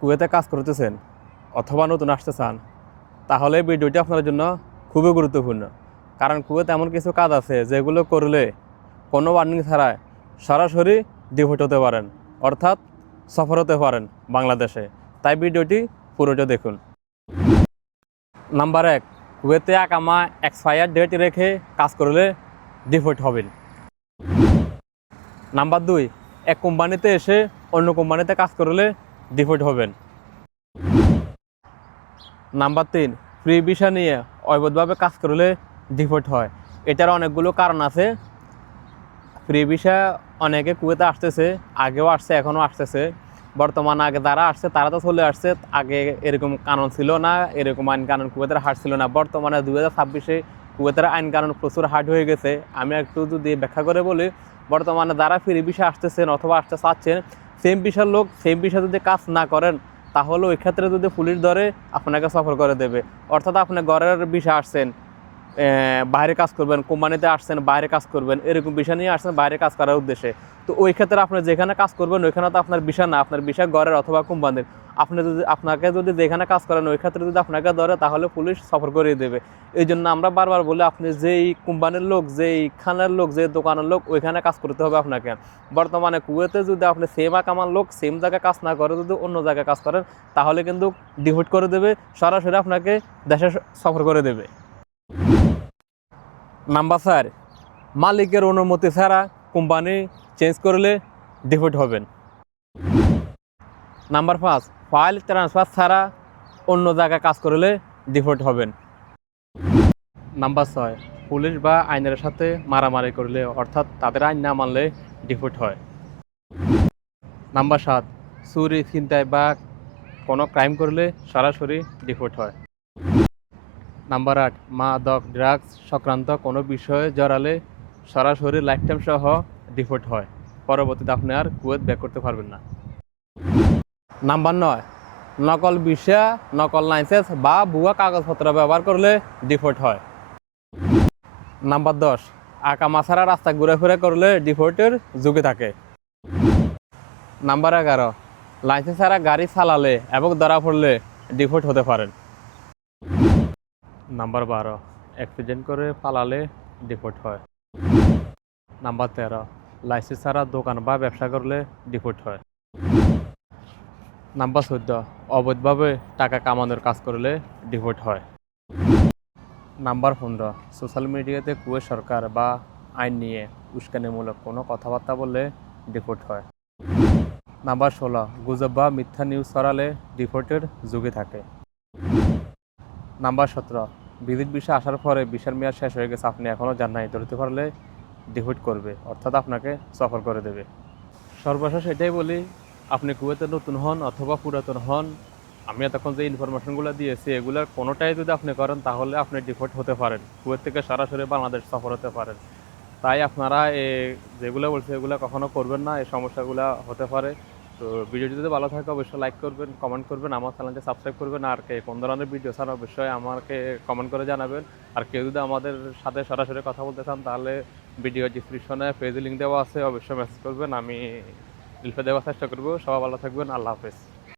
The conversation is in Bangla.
কুয়েতে কাজ করতেছেন অথবা নতুন আসতে চান, তাহলে ভিডিওটি আপনার জন্য খুবই গুরুত্বপূর্ণ। কারণ কুয়েতে এমন কিছু কাজ আছে যেগুলো করলে কোনো ওয়ার্নিং ছাড়াই সরাসরি ডিপোর্ট হতে পারেন, অর্থাৎ সফর হতে পারেন বাংলাদেশে। তাই ভিডিওটি পুরোটা দেখুন। নাম্বার 1, কুয়েতে আকামা এক্সপায়ার ডেট রেখে কাজ করলে ডিপোর্ট হবেন। নাম্বার 2, এক কোম্পানিতে এসে অন্য কোম্পানিতে কাজ করলে ডিপোর্ট হবেন। নাম্বার 3, ফ্রি ভিসা নিয়ে অবৈধভাবে কাজ করলে ডিপোর্ট হয়। এটার অনেকগুলো কারণ আছে। ফ্রি ভিসা অনেকে কুয়েতে আসতেছে, আগেও আসছে, এখনও আসতেছে। বর্তমানে আগে যারা আসছে তারা তো চলে আসছে, আগে এরকম কানুন ছিল না, এরকম আইন কানুন কুয়েতের হার্ড ছিল না। বর্তমানে 2026-এ কুয়েতের আইন কানুন প্রচুর হার্ড হয়ে গেছে। আমি একটু যদি ব্যাখ্যা করে বলি, বর্তমানে যারা ফ্রি ভিসা আসতেছেন অথবা আসতে চাচ্ছেন, সেম ভিসার লোক সেম ভিসা যদি কাজ না করেন, তাহলে ওই ক্ষেত্রে যদি পুলিশ ধরে আপনাকে সফর করে দেবে। অর্থাৎ আপনি ঘরের ভিসা আসছেন, বাইরে কাজ করবেন, কোম্পানিতে আসছেন বাইরে কাজ করবেন, এরকম বিষয় নিয়ে আসছেন বাইরে কাজ করার উদ্দেশ্যে। তো ওই ক্ষেত্রে আপনি যেখানে কাজ করবেন ওইখানে তো আপনার বিষয় না, আপনার বিষয় ঘরের অথবা কোম্পানির। আপনাকে যদি যেখানে কাজ করেন ওই ক্ষেত্রে যদি আপনাকে ধরে, তাহলে পুলিশ সফর করিয়ে দেবে। এই জন্য আমরা বারবার বলি, আপনি যেই কোম্পানির লোক, যেই খানের লোক, যে দোকানের লোক, ওইখানে কাজ করতে হবে আপনাকে। বর্তমানে কুয়েতে যদি আপনি সেম আকামার লোক সেম জায়গায় কাজ না করে যদি অন্য জায়গায় কাজ করেন, তাহলে কিন্তু ডিপোর্ট করে দেবে, সরাসরি আপনাকে দেশে সফর করে দেবে। নাম্বার 4, মালিকের অনুমতি ছাড়া কোম্পানি চেঞ্জ করলে ডিপোর্ট হবেন। নাম্বার 5, ফাইল ট্রান্সফার ছাড়া অন্য জায়গায় কাজ করলে ডিপোর্ট হবেন। নাম্বার 6, পুলিশ বা আইনের সাথে মারামারি করলে, অর্থাৎ তাদের আইন না মানলে ডিপোর্ট হয়। নাম্বার 7, চুরি ছিনতাই বা কোনো ক্রাইম করলে সরাসরি ডিপোর্ট হয়। নাম্বার 8, মাদক ড্রাগস সংক্রান্ত কোনো বিষয়ে জড়ালে সরাসরি লাইফ টাইম সহ ডিপোর্ট হয়। পরবর্তীতে আপনি আর কুয়েত ব্যাক করতে পারবেন না। নাম্বার 9, নকল ভিসা, নকল লাইসেন্স বা ভুয়া কাগজপত্র ব্যবহার করলে ডিপোর্ট হয়। নাম্বার 10, আকামা ছাড়া রাস্তা ঘুরেফেরা করলে ডিপোর্টের ঝুঁকি থাকে। নাম্বার 11, লাইসেন্স ছাড়া গাড়ি চালালে এবং ধরা পড়লে ডিপোর্ট হতে পারেন। নাম্বার 12, অ্যাক্সিডেন্ট করে পালালে ডিপোর্ট হয়। নাম্বার 13, লাইসেন্স ছাড়া দোকান বা ব্যবসা করলে ডিপোর্ট হয়। নাম্বার 14, অবৈধভাবে টাকা কামানোর কাজ করলে ডিপোর্ট হয়। নাম্বার 15, সোশ্যাল মিডিয়াতে কুয়েত সরকার বা আইন নিয়ে উস্কানিমূলক কোনো কথাবার্তা বললে ডিপোর্ট হয়। নাম্বার 16, গুজব বা মিথ্যা নিউজ ছড়ালে ডিপোর্টের ঝুঁকি থাকে। নাম্বার 17, ভিজিট ভিসা আসার পরে ভিসার মেয়াদ শেষ হয়ে গেছে, আপনি এখনও যান নাই, ধরতে পারলে ডিপোর্ট করবে, অর্থাৎ আপনাকে সফর করে দেবে। সর্বশেষ এটাই বলি, আপনি কুয়েতে নতুন হন অথবা পুরাতন হন, আমি এতক্ষণ যে ইনফরমেশনগুলো দিয়েছি এগুলোর কোনোটাই যদি আপনি করেন, তাহলে আপনি ডিপোর্ট হতে পারেন, কুয়েত থেকে সরাসরি বাংলাদেশ সফর হতে পারেন। তাই আপনারা যেগুলো বলছে এগুলো কখনো করবেন না, এই সমস্যাগুলো হতে পারে। তো ভিডিওটি যদি ভালো থাকে অবশ্যই লাইক করবেন, কমেন্ট করবেন, আমার চ্যানেলটি সাবস্ক্রাইব করবেন। আর কে কোন ধরনের ভিডিও চান অবশ্যই আমাকে কমেন্ট করে জানাবেন। আর কেউ যদি আমাদের সাথে সরাসরি কথা বলতে চান, তাহলে ভিডিও ডিসক্রিপশনে পেজে লিঙ্ক দেওয়া আছে, অবশ্যই মেসেজ করবেন, আমি রিপ্লাই দেওয়ার চেষ্টা করবো। সবাই ভালো থাকবেন, আল্লাহ হাফেজ।